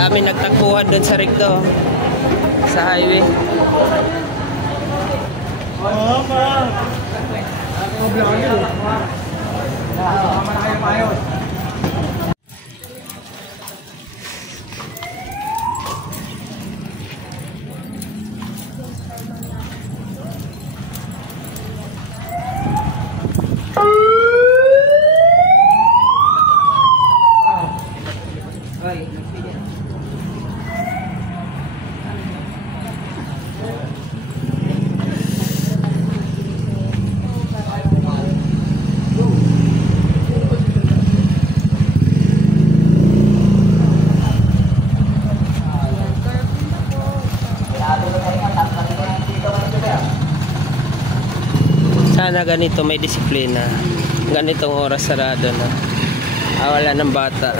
Dami nagtakbuhan doon sa Recto. Sa highway. Sana ganito may disiplina. Ganitong oras sarado na. Wala ng bata.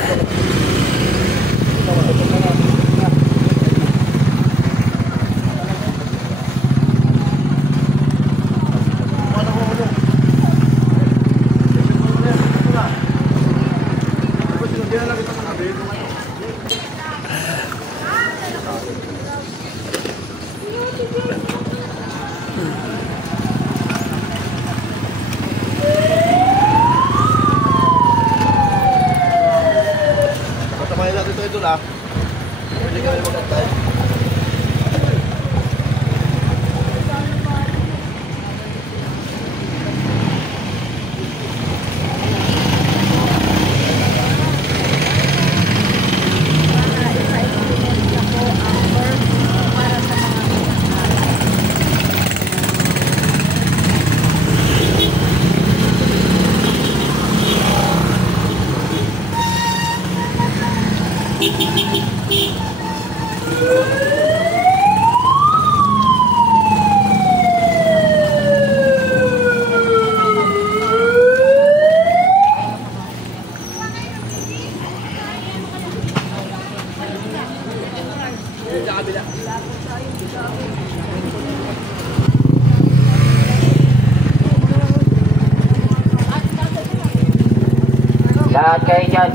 Lahat kayo dyan.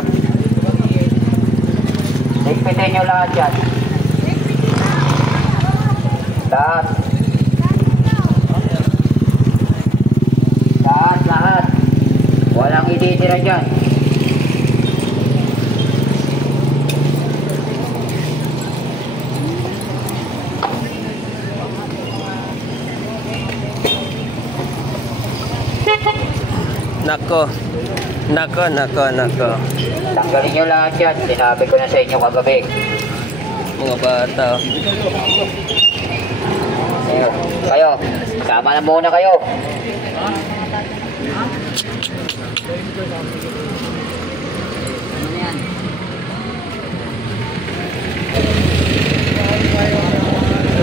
Higpitin nyo lahat dyan. Lahat. Lahat. Walang ititira dyan. Nako. Tanggalin nyo lahat yan. Sinabi ko na sa inyo kagabi. Mga bata. Kayo. Sama na muna kayo.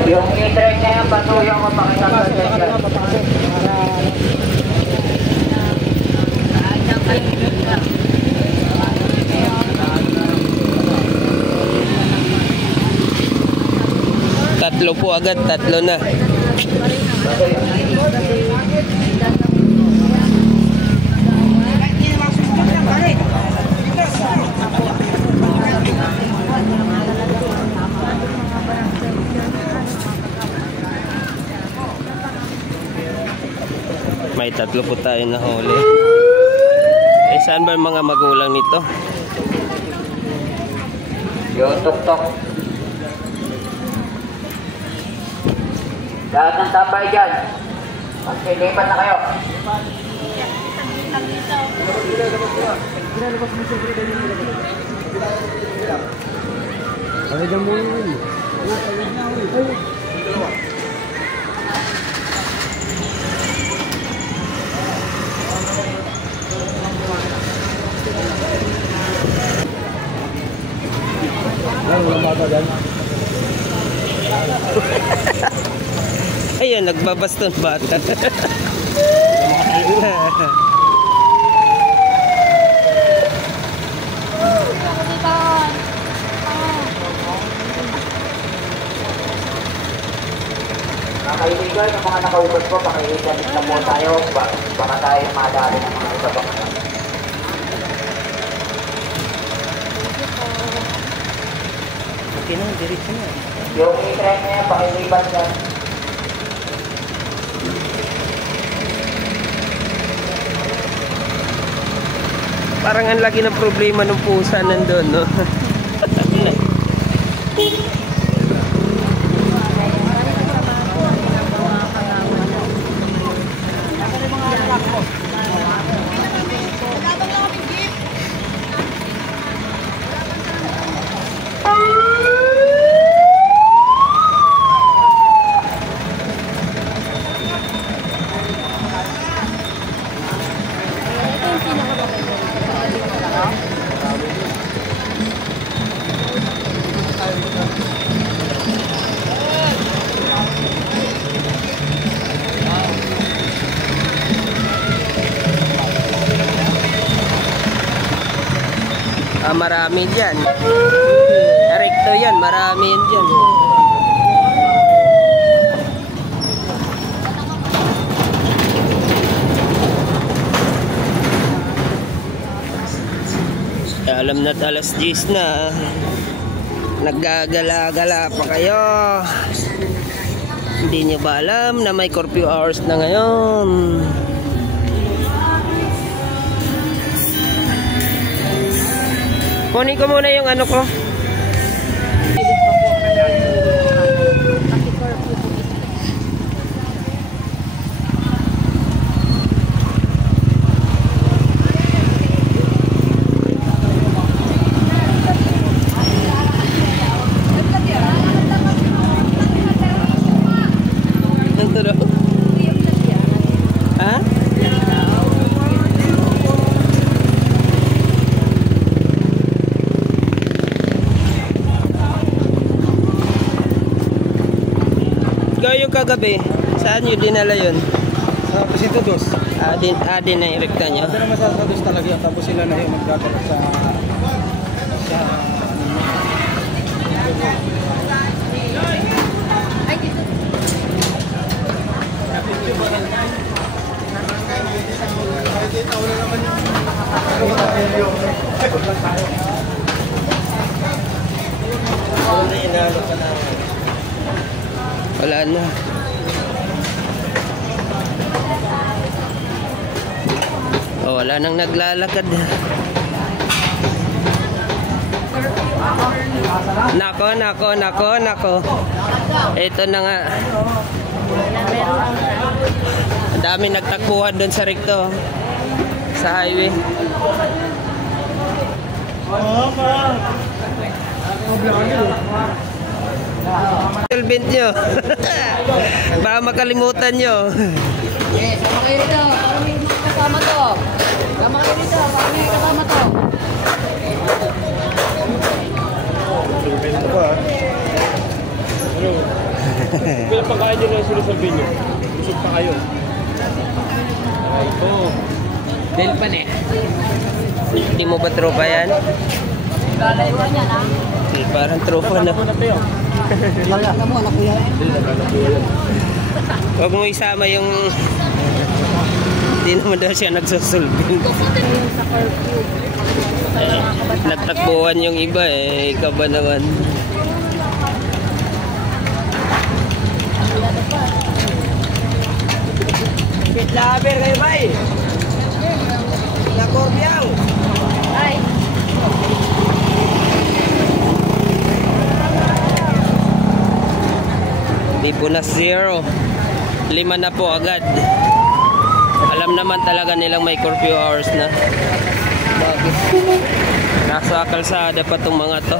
Yung e-drive na yan, patuloy ko pakitanggal dyan. Tatlo po agad, tatlo na. May tatlo po tayo na huli. Saan ba mga magulang nito? Yung tuk-tuk. Lahat ng tambay dyan. Magsilipan na kayo. Ayan, nagbabaston bata. Mga kaibigan, yung mga nakaubos ko, pakikitamit na po tayo. Baka tayo madali ng mga isabang. Okay na, diretso na. Yung i-try na yan, pakiliban yan. Parang ang laki ng problema ng pusa nandun, no? Marami dyan. Recto yan, marami yan dyan. Alam na't alas 10 na. Naggagala-gala pa kayo. Hindi nyo ba alam na may curfew hours na ngayon? Kunin ko muna yung ano ko. Ha? Yung kagabi, saan nyo dinala yun? Sa Presinto 2. Din na yung rekta nyo? Pero sa 2 talaga, tapos sila na yung magdadala sa wala na. Oh, wala nang naglalakad. Nako. Ito na nga. Ang dami nagtakbuhan doon sa rekto. Sa highway. Helmet nyo. Baka makalimutan nyo. Yes, sama kayo rito. Para may kasama to. Sama kayo rito. Para may kasama to. Bilang pagkain nyo lang sinusabi nyo. Busog pa kayo. Ito. Delpan eh. Hindi mo ba tropa yan? Lalaiwan yan, ha? Parang tropa na. Alam mo, anak ko yan. Huwag mo isama yung... Hindi naman daw siya nagsasulbing. Sa curfew. Nagtakbuhan yung iba eh. Ikaw ba naman? Bitlaber kayo ba eh? Nakorbyang. Ay. Di po na 0. 5 na po agad. Alam naman talaga nilang may curfew hours na. Bakit? Nasa kalsada pa itong mga to.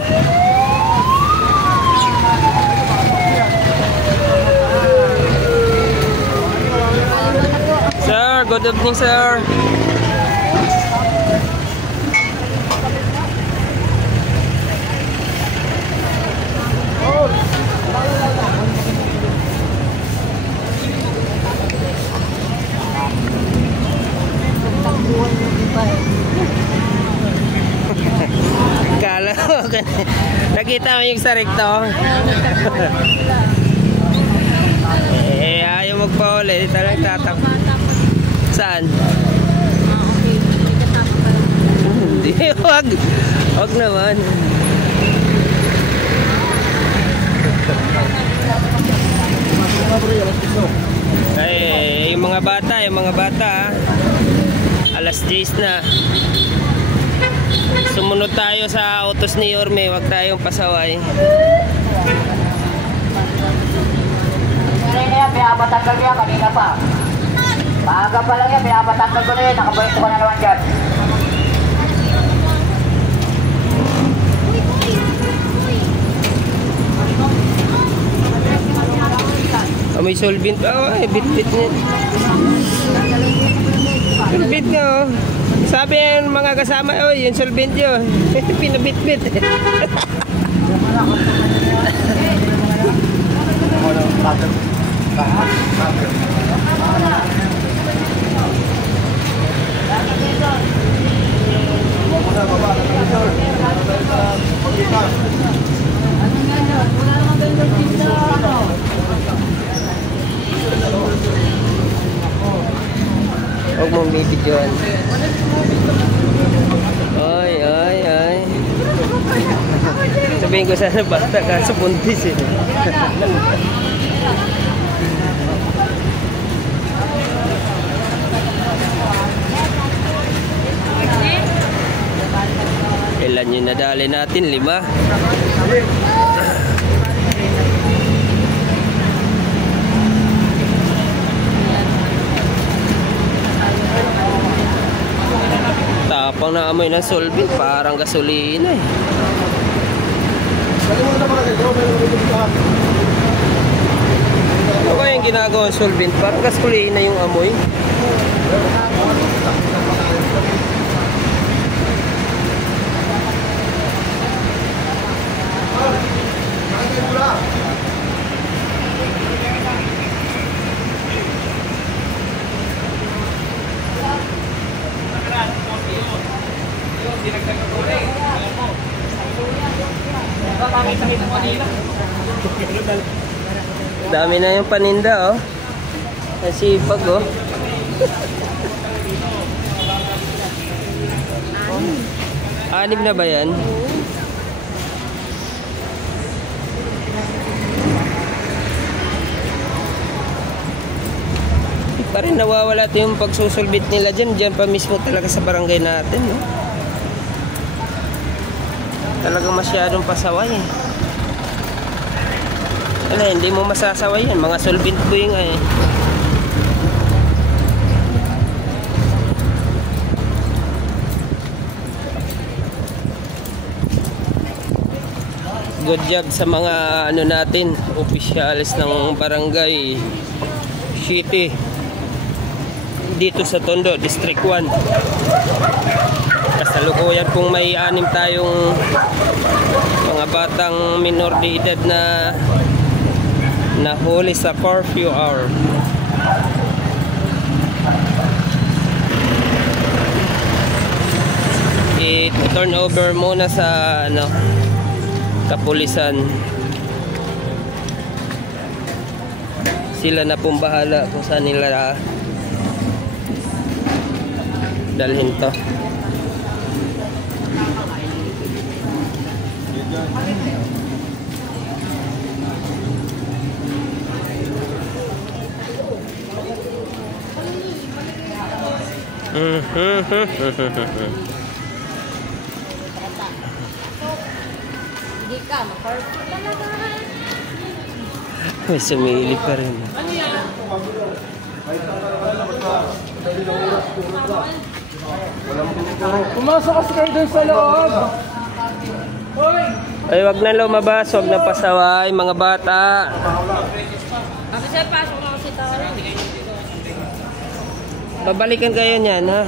Sir, good evening sir. Kala mo, nakita mo yung sa rekto? Ayaw magpa-uli, talagang tatak. Saan? Hindi, wag naman. Ay, yung mga bata, alas 10 na. Sumunod tayo sa utos ni Yorme, wag tayong pasaway. Kanina yan, pinapatanggal ko yan kanina pa. Maaga pa lang yan, pinapatanggal ko na yan. Nakabalik ko na naman dyan. Oh, may solvent pa. Oh, bit-bit niya. Solvent nga, oh. Sabi yan mga kasama, oh, yung solvent yun. Pinabit-bit. Huwag mong bibidyoan. Ay. Sabihin ko sana bata ka sa buntis eh. Ilan yung nadali natin? 5. Tapang na amoy ng solvent, parang gasolina eh. Ano kaya yung ginagawa ng solvent? Parang gasolina yung amoy. Dami na yung paninda, oh. Nasipag, oh. Anim na ba yan? Di pa rin nawawala ito yung pagsusulbit nila dyan. Dyan pa mismo talaga sa barangay natin, no? Talagang masyadong pasaway, eh. Wala, hindi mo masasaway yan. Mga solvent ko yung eh. Good job sa mga ano natin, opisyalis ng barangay City dito sa Tondo, District 1. Kasalukuyan kung may 6 tayong mga batang minor de edad na nahuli sa curfew hour. I-turn over muna sa ano, kapulisan. Sila na pong bahala kung saan nila dalhin to. Hindi ka, ma-perfect talaga. May sumili pa rin. Pumasok kasi kayo dun sa loob. Ay, wag na lumabas, wag na pasaway, mga bata. Kasi sir, pasok na kasi tao. Babalikan kayo niyan, ha?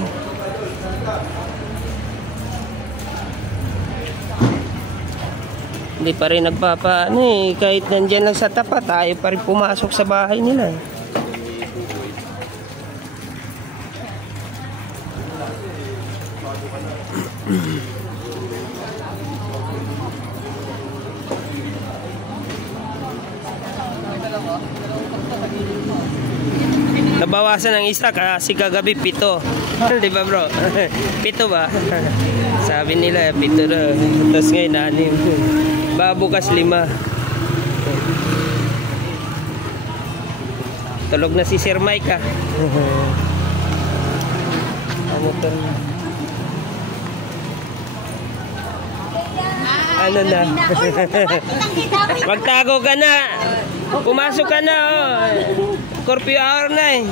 Hindi pa rin nagpapaano eh. Kahit nandyan lang sa tapat, tayo pa rin pumasok sa bahay nila eh. Nabawasan ng isa kasi kagabi 7. Di ba bro? 7 ba? Sabi nila 7 na. Tapos ngayon 6. Babukas 5. Tulog na si Sir Mike ah. Ano to? Ano na? Magtago ka na. Pumasok ka na oh. Curfew hour na eh.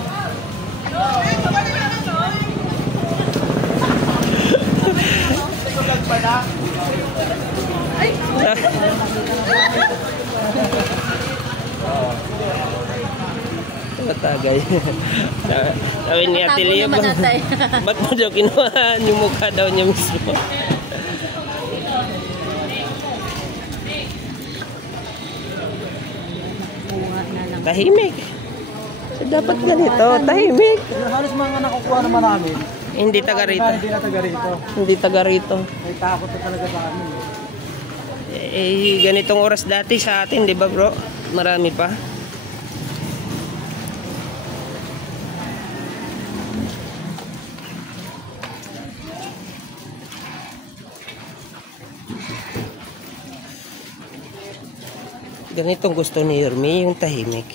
Tatagay. Sabi ni Ate Leo, ba't mo daw kinuha yung mukha daw niya mismo? Tahimik. So, dapat ganito, tahimik. Halos mga nakukuha naman namin. Hindi taga rito. Hindi na taga rito. Hindi taga rito. May takot na talaga sa amin. Ganitong oras dati sa atin, di ba bro? Marami pa. Ganitong gusto ni Yorme, yung tahimik.